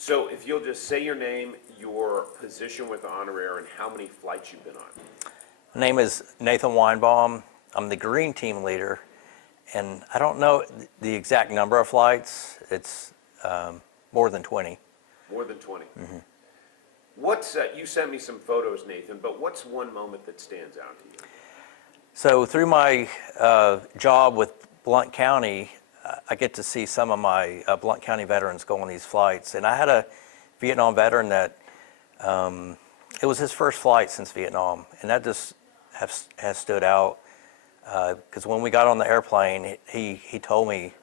So if you'll just say your name, your position with HonorAir, and how many flights you've been on. My name is Nathan Weinbaum. I'm the green team leader, and I don't know the exact number of flights. It's more than 20. More than 20. Mm-hmm. What's you sent me some photos, Nathan, but what's one moment that stands out to you? So through my job with Blount County, I get to see some of my Blount County veterans go on these flights. And I had a Vietnam veteran that it was his first flight since Vietnam, and that just has stood out. Because when we got on the airplane, he told me,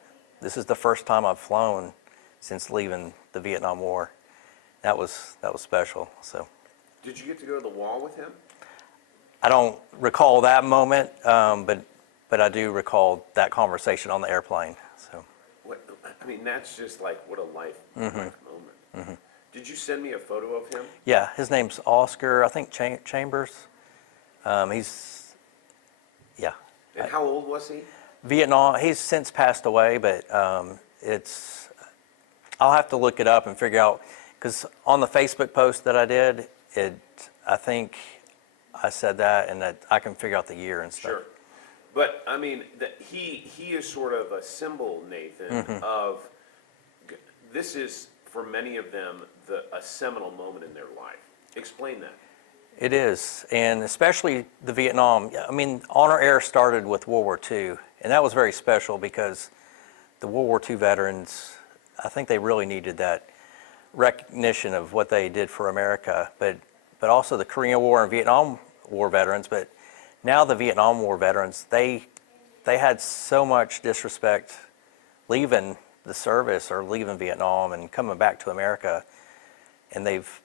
this is the first time I've flown since leaving the Vietnam War. That was special. So, did you get to go to the wall with him? I don't recall that moment, but I do recall that conversation on the airplane. So, I mean, that's just like what a life moment. Mm-hmm. Did you send me a photo of him? Yeah, his name's Oscar, I think Chambers. Yeah. And how old was he? Vietnam. He's since passed away, but I'll have to look it up and figure out, because on the Facebook post that I did, I think I said that, and that I can figure out the year and stuff. Sure. But, I mean, he is sort of a symbol, Nathan, of, this is, for many of them, a seminal moment in their life. Explain that. It is, and especially the Vietnam. I mean, HonorAir started with World War II, and that was very special because the World War II veterans, I think they really needed that recognition of what they did for America, but also the Korean War and Vietnam War veterans. But now the Vietnam War veterans, they had so much disrespect leaving the service or leaving Vietnam and coming back to America, and they've,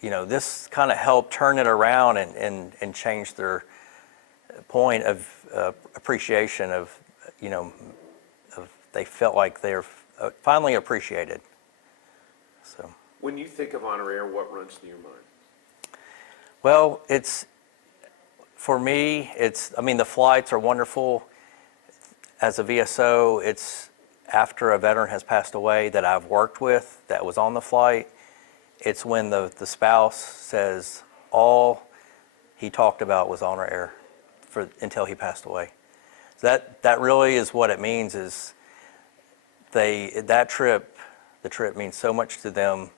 this kind of helped turn it around and change their point of appreciation of, they felt like they're finally appreciated. So, when you think of HonorAir, what runs through your mind? Well, for me, the flights are wonderful. As a VSO, it's after a veteran has passed away that I've worked with that was on the flight. It's when the spouse says all he talked about was HonorAir until he passed away. So that really is what it means. Is the trip means so much to them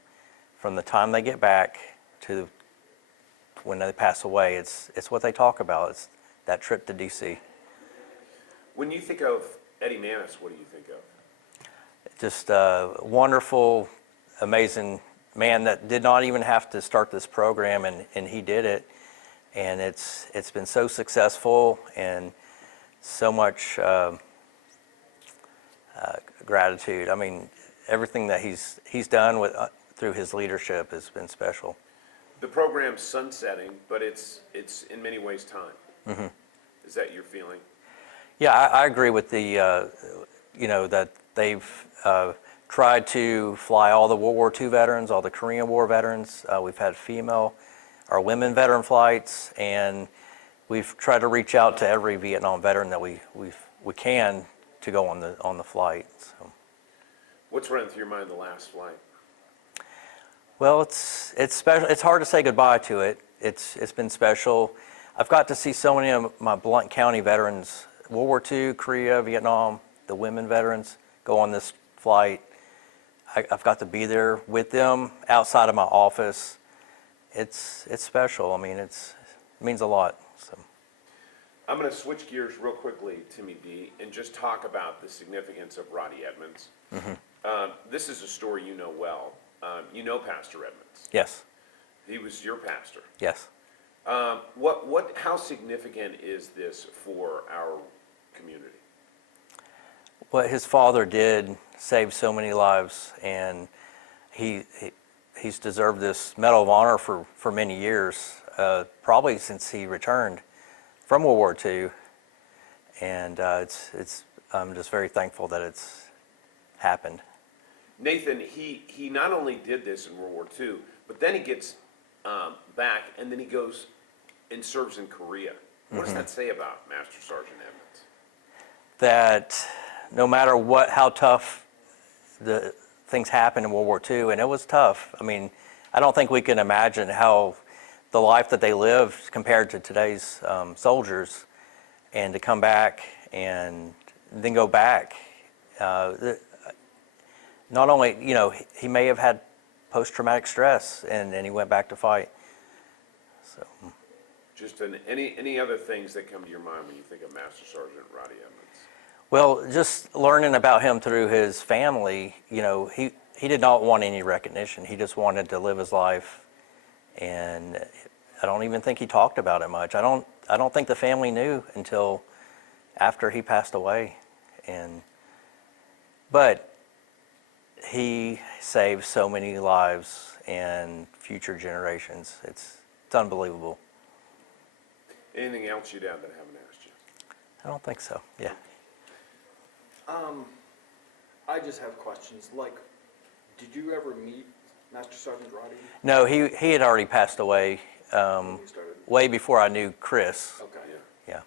from the time they get back to when they pass away. It's what they talk about. It's that trip to DC. When you think of Eddie Manis, what do you think of? Just a wonderful, amazing man that did not even have to start this program, and he did it. And it's been so successful, and so much gratitude. I mean, everything that he's done through his leadership has been special. The program's sunsetting, but it's in many ways time. Mm-hmm. Is that your feeling? Yeah, I agree with that they've tried to fly all the World War II veterans, all the Korean War veterans. We've had women veteran flights, and we've tried to reach out to every Vietnam veteran that we can to go on the flight. So. What's running through your mind the last flight? Well, it's special. It's hard to say goodbye to it. It's been special. I've got to see so many of my Blount County veterans, World War II, Korea, Vietnam, the women veterans, go on this flight. I've got to be there with them outside of my office. It's special. I mean, it means a lot. So. I'm going to switch gears real quickly, Timmy D, and just talk about the significance of Roddy Edmonds. Mm-hmm. This is a story you know well. You know Pastor Edmonds. Yes. He was your pastor. Yes. How significant is this for our community? What his father did saved so many lives, and he's deserved this Medal of Honor for many years, probably since he returned from World War II. And I'm just very thankful that it's happened. Nathan, he not only did this in World War II, but then he gets back, and then he goes and serves in Korea. What does that say about Master Sergeant Edmonds? That no matter how tough the things happened in World War II, and it was tough. I mean, I don't think we can imagine how the life that they lived compared to today's soldiers, and to come back and then go back. Not only, he may have had post-traumatic stress, and he went back to fight. So. Just any other things that come to your mind when you think of Master Sergeant Roddy Edmonds? Well, just learning about him through his family, he did not want any recognition. He just wanted to live his life, and I don't even think he talked about it much. I don't think the family knew until after he passed away, but he saved so many lives and future generations. It's unbelievable. Anything else you'd add that I haven't asked you? I don't think so. Yeah. I just have questions. Like, did you ever meet Master Sergeant Roddy? No, he had already passed away When you started? way before I knew Chris. Okay. Yeah.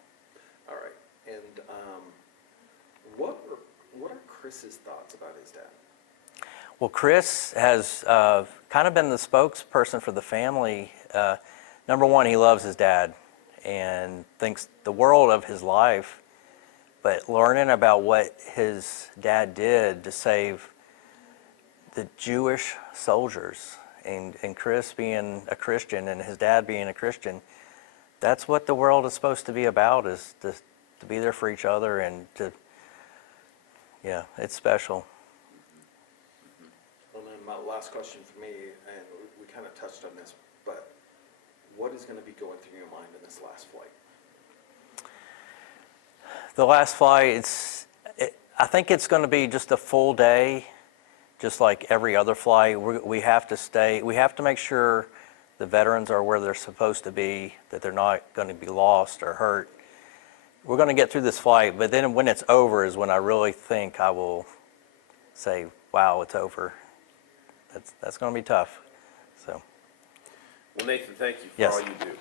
All right. And what are Chris's thoughts about his dad? Well, Chris has kind of been the spokesperson for the family. Number one, he loves his dad and thinks the world of his life, but learning about what his dad did to save the Jewish soldiers, and Chris being a Christian and his dad being a Christian, that's what the world is supposed to be about, is to be there for each other, and it's special. And then my last question for me, and we kind of touched on this, but what is going to be going through your mind in this last flight? The last flight, I think it's going to be just a full day, just like every other flight. We have to make sure the veterans are where they're supposed to be, that they're not going to be lost or hurt. We're going to get through this flight, but then when it's over is when I really think I will say, wow, it's over. That's going to be tough. So. Well, Nathan, thank you for Yes. all you do.